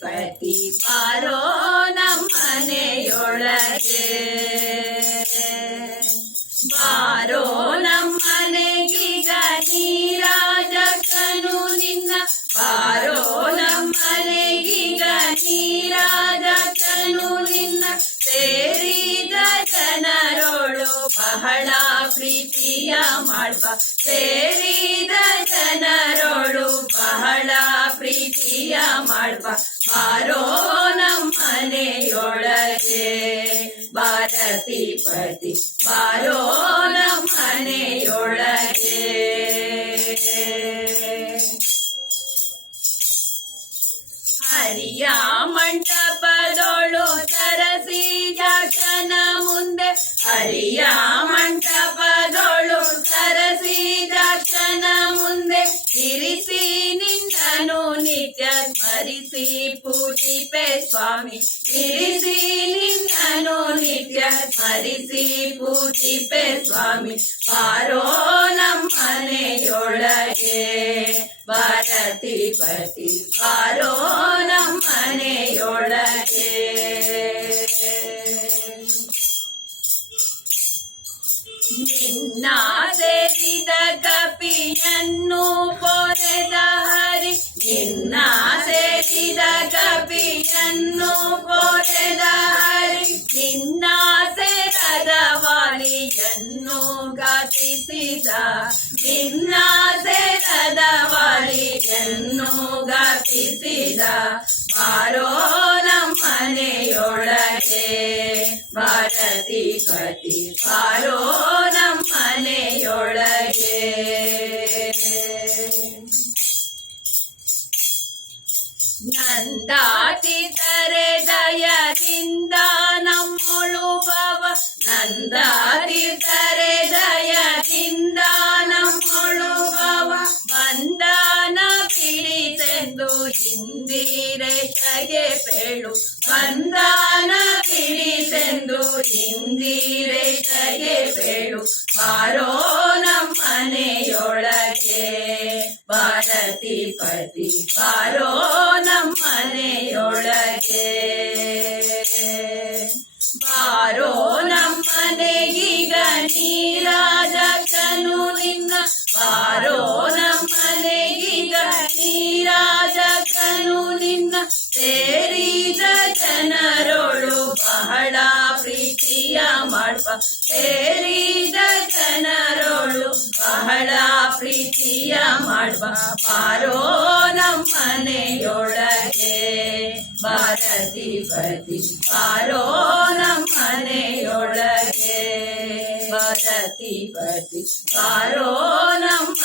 ಪತಿ ಬಾರೋ ನಮ್ಮನೆಯೊಳಗೆ ಬಾರೋ ನಮ್ಮನೆಗೀಗ ನೀರಾಜಕನು ನಿನ್ನ ಬಾರೋ ನಮ್ಮನೆಗೀಗ ನೀರಾಜಕನು ನಿನ್ನ ಸೇರಿದ ಜನರೋಳು ಬಹಳ ಪ್ರೀತಿಯ ಮಾಡ್ಬ ಸೇರಿದ ಜನರೋಳು ಬಹಳ ಪ್ರೀತಿಯ ಮಾಡ್ಬ ಬಾರೋ ನಮ್ಮನೆಯೊಳಗೆ ಭಾರತಿ ಪತಿ ಬಾರೋ ನಮ್ಮನೆಯೊಳಗೆ ಹರಿಯ ಮಂಟಪದೋಳು ಸರಸಿ ಜಾಕ್ಷನ ಮುಂದೆ ಹರಿಯ ಮಂಟಪದೋಳು ಸರಸಿ ಜಾಕ್ಷನ ಮುಂದೆ ಇರಿಸಿ ನಿನ್ನನು ನಿತ್ಯ ಸ್ಮರಿಸಿ ಪೂಜಿಪೆ ಸ್ವಾಮಿ ಇರಿಸಿ ನಿನ್ನನು ನಿತ್ಯ ಸ್ಮರಿಸಿ ಪೂಜಿಪೆ ಸ್ವಾಮಿ ಬಾರೋ ನಮ್ಮನೆಯೊಳಗೆ ಭಾರತಿ ಪತಿ ಬಾರೋ ನಮ್ಮನೆಯೊಳಗೆ ನಿನ್ನ ಸೇರಿದ ಕಪಿಯನ್ನು ಪೊರೆದ ಹರಿ ನಿನ್ನ ಸೇರಿದ ಕಪಿಯನ್ನು ಪೊರೆದ ಹರಿ ನಿನ್ನ ಸೇರದ ವಾಲಿಯನ್ನು ಘಾತಿಸಿದ ನಿನ್ನ ಸೇರದ ವಾಲಿಯನ್ನು ಘಾತಿಸಿದ ಬಾರೋ ನಮ್ಮನೆಯೊಳಗೆ ಭಾರತಿ ಪತಿ ಬಾರೋ ನಮ್ಮನೆಯೊಳಗೆ ನಂದಾತಿತರೆ ದಯದಿಂದ ನಮ್ಮೊಳು ಭವ ನಂದಾತಿತರೆ ದಯದಿಂದ ನಮ್ಮೊಳು ಭವ ಬಂಧನ ಬಿಡಿತೆಂದು ಇಂದಿರೇಶಗೆ ಪೇಳು ಬಂಧನ ಬಿಡಿತೆಂದು ಇಂದಿರೇಶಗೆ ಪೇಳು ಬಾರೋ ನಮ್ಮನೆಯೊಳಗೆ ಭಾರತಿ ಪತಿ ಬಾರೋ ನಮ್ಮನೆಯೊಳಗೆ ಬಾರೋ ನಮ್ಮನೆಗೀಗ ನೀರಾಜಕನು ನಿನ್ನ ಬಾರೋ ನಮ್ಮನೆಗೀಗ ನೀರಾಜಕನು ನಿನ್ನ ಸೇರಿದ ಜನರೋಳು ಬಹಳ ಪ್ರೀತಿಯ ಮಾಡ್ಬ ಸೇರಿದ ಜನರೋಳು ಬಹಳ ಪ್ರೀತಿಯ ಮಾಡ್ಬ ಬಾರೋ ನಮ್ಮನೆಯೊಳಗೆ ಭಾರತಿ ಪತಿ ಬಾರೋ ನಮ್ಮನೆಯೊಳಗೆ ಭಾರತಿ ಪತಿ ಬಾರೋ ನಮ್ಮ